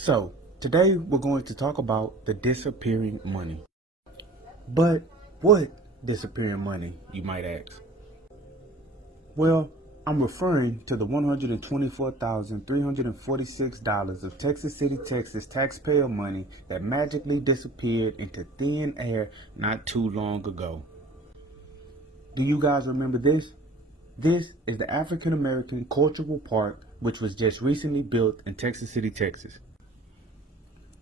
So, today we're going to talk about the disappearing money. But what disappearing money, you might ask? Well, I'm referring to the $124,346 of Texas City, Texas taxpayer money that magically disappeared into thin air not too long ago. Do you guys remember this? This is the African American Cultural Park, which was just recently built in Texas City, Texas.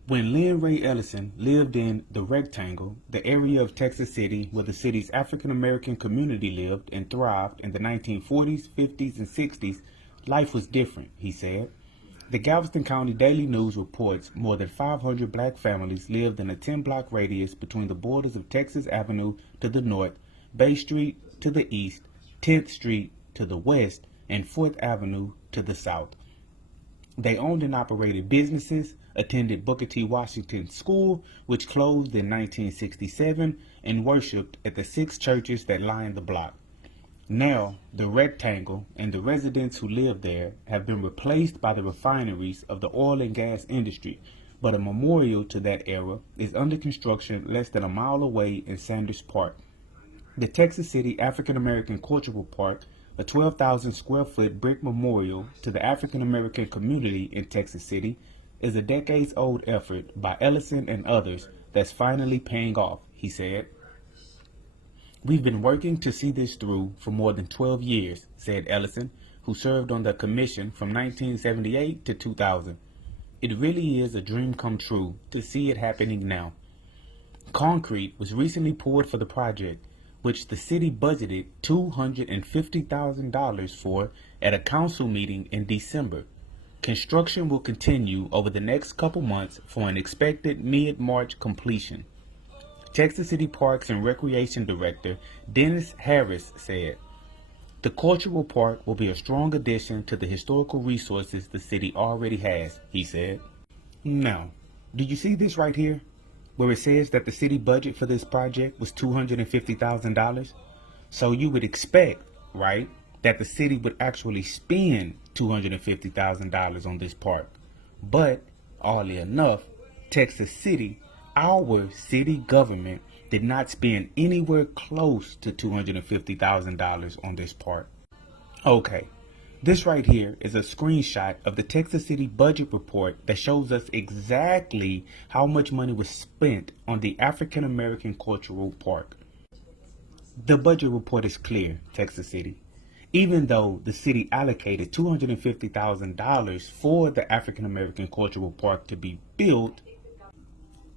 When Lynn Ray Ellison lived in the Rectangle, the area of Texas City where the city's African American community lived and thrived in the 1940s, 50s, and 60s, life was different, he said. The Galveston County Daily News reports more than 500 black families lived in a 10-block radius between the borders of Texas Avenue to the north, Bay Street to the east, 10th Street to the west, and 4th Avenue to the south. They owned and operated businesses, attended Booker T. Washington School, which closed in 1967, and worshiped at the 6 churches that lined the block. Now, the Rectangle and the residents who live there have been replaced by the refineries of the oil and gas industry, but a memorial to that era is under construction less than a mile away in Sanders Park. The Texas City African American Cultural Park, a 12,000 square foot brick memorial to the African American community in Texas City, is a decades-old effort by Ellison and others that's finally paying off, he said. We've been working to see this through for more than 12 years, said Ellison, who served on the commission from 1978 to 2000. It really is a dream come true to see it happening now. Concrete was recently poured for the project, which the city budgeted $250,000 for at a council meeting in December. Construction will continue over the next couple months for an expected mid-March completion. Texas City Parks and Recreation Director Dennis Harris said, "The cultural park will be a strong addition to the historical resources the city already has," he said. Now, do you see this right here, where it says that the city budget for this project was $250,000? So you would expect, right, that the city would actually spend $250,000 on this park. But, oddly enough, Texas City, our city government, did not spend anywhere close to $250,000 on this park. Okay, this right here is a screenshot of the Texas City budget report that shows us exactly how much money was spent on the African American Cultural Park. The budget report is clear, Texas City. Even though the city allocated $250,000 for the African American Cultural Park to be built,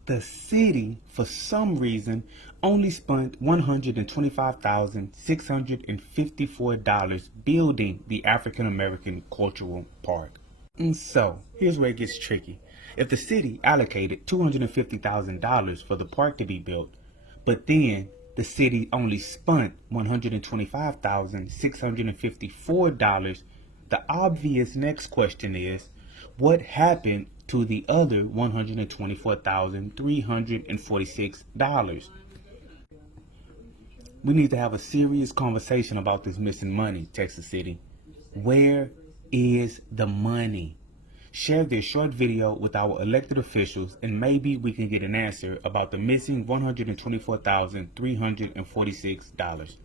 the city, for some reason, only spent $125,654 building the African American Cultural Park. And so, here's where it gets tricky. If the city allocated $250,000 for the park to be built, but then the city only spent $125,654, the obvious next question is, what happened to the other $124,346? We need to have a serious conversation about this missing money, Texas City. Where is the money? Share this short video with our elected officials and maybe we can get an answer about the missing $124,346.